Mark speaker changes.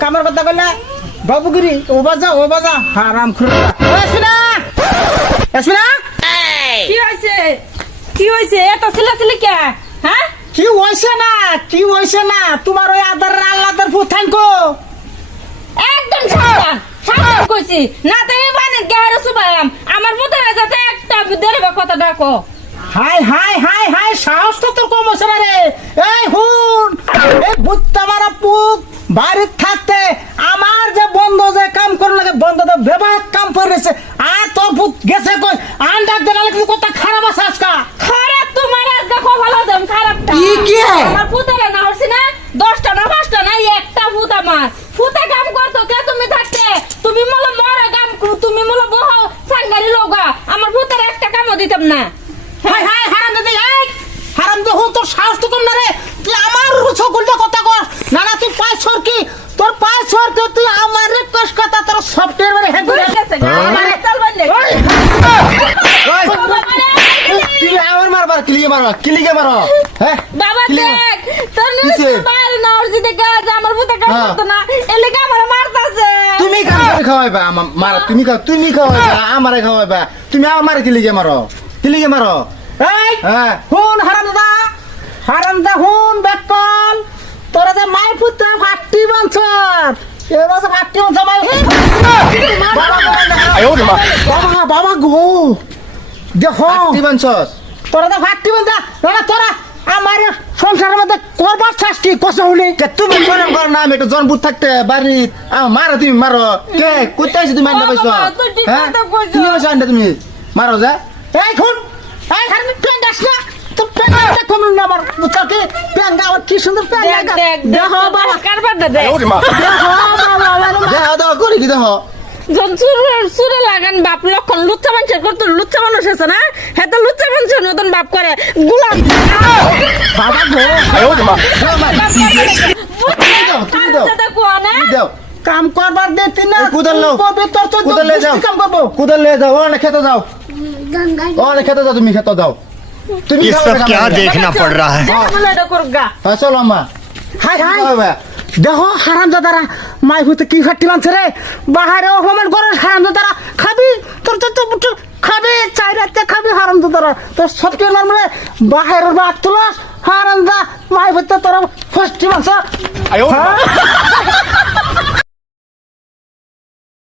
Speaker 1: কামের কথা কইলা বাবুগিরি ও বাজা ও বাজা হারাম আসিনা
Speaker 2: কি হয়েছে? কি হয়েছে? এত কে? হ্যাঁ?
Speaker 1: কি হইছে না? কি হইছে না? তোমার ওই আদার আল্লাহর ফুথান কো?
Speaker 2: একদম সাবধান সাবধান কইছি না তো সুবাইলাম আমার মতো যাতে একটা দেরে কথা ডাকো।
Speaker 1: হাই হাই হাই হাই সাহস তো তোর কম হচ্ছে না রে। এই হুন এই বুত্তা মারা পুত বাড়ির থাকতে আমার যে বন্ধ যে কাম করে লাগে বন্ধ তো বেবাক কাম করে রয়েছে। আর তোর ভূত গেছে কই? কিন্তু খারাপ আছে আজকা।
Speaker 2: খারাপ তোমার আজকে ভালো দাম খারাপটা।
Speaker 1: ই কে?
Speaker 2: আমার পুতারে না হচ্ছে না দশটা না পাঁচটা না একটা ভূত আমার। ফুতে কাম করতো কে তুমি থাকতে? তুমি মলো মরা তুমি মলো বহ সাঙ্গারি লগা আমার পুতারে একটা কামও দিতাম না।
Speaker 1: হাই হাই হারাম দাদি এই হারাম দে হুন তোর সাহস তো কম না রে। তুই আমার সকলটা কথা কর না না তুই পাঁচ সর কি? তোর পাঁচ সর কে তুই আমার রিকোয়েস্ট কথা তোর সফটওয়্যার মানে হেড
Speaker 2: ঘুরে গেছে আমার চাল বান্ধে।
Speaker 3: ওই, আমার মারবার কিলিকে মারো কিলিকে মারো হ্যাঁ
Speaker 2: বাবা দেখ তোর
Speaker 3: কিসে?
Speaker 2: বাইরে না ওর যদি কাজ আমার পুতে কাজ
Speaker 3: হ্যাঁ।
Speaker 2: করতো না। এলে আমার মারতাছে
Speaker 3: তুমি কাম করে খাওয়াইবা আমার মার তুমি খাও তুমি খাওয়াইবা আমারে খাওয়াইবা তুমি আমার কিলিকে মারো? কিলিকে মারো?
Speaker 1: এই
Speaker 3: হ্যাঁ।
Speaker 1: হুন হারামদা হারামদা হুন বেকল। তোরা যে মাই পুত্র ফাটি বাঞ্চর এবার ফাটি বাঞ্চর মাই বাবা বাবা গো। দেখো
Speaker 3: বাঞ্চস
Speaker 1: তোরা যে ফাটি না তোরা আমার সংসারের করবার শাস্তি হলি
Speaker 3: কে তুমি মনে কর না আমি একটা জনপুর থাকতে বাড়ি মারো তুমি মারো। কে কোথায় আছো তুমি আন্ডা পাইছো? হ্যাঁ। তুমি পাইছো আন্ডা তুমি। মারো যা।
Speaker 1: এই খুন! এই হারাম প্যান দাস না। তো প্যান দাস কোন না আমার মুচাকে প্যান গা কি সুন্দর প্যান
Speaker 2: দেখ দেখ
Speaker 1: দেখো বাবা।
Speaker 2: কারবারটা দেখ
Speaker 1: দেখো বাবা
Speaker 3: দেহ দেহ করি কি দেহ?
Speaker 2: জন সুরে সুরে লাগান বাপ লক্ষণ লুচ্চা মানুষের করতো লুচ্চা মানুষ আছে না হ্যাঁ তো লুচ্চা মানুষের মতন বাপ করে গুলাম
Speaker 1: বাবা গো
Speaker 3: তুমি দাও তুমি দাও
Speaker 1: কাম করবার দিতি না
Speaker 3: এই কুদাল নাও।
Speaker 1: পবিত্র তো
Speaker 3: কুদাল নিয়ে যাও
Speaker 1: কাম করবো
Speaker 3: কুদাল নিয়ে যাও অনেক খেতে যাও অনেক খেতে যাও তুমি খেতে যাও তুমি
Speaker 4: ये
Speaker 3: খাও
Speaker 4: सब
Speaker 3: না,
Speaker 4: क्या
Speaker 3: খাও না।
Speaker 4: देखना पड़ रहा है
Speaker 3: হ্যাঁ চলো আম্মা
Speaker 1: হাই হাই
Speaker 3: কি হবে?
Speaker 1: দেখো হারাম দাদারা মাই হইতে কি খাটি মানছে রে? বাহারে অপমান করে হারাম দাদারা খাবি? তোর তো তো মুঠো খাবি চাই রাতে খাবি হারাম দাদারা তোর সব কি নাম রে বাহারের বাত তুলস হারাম দা মাই হইতে তোর ফষ্টি মানছ।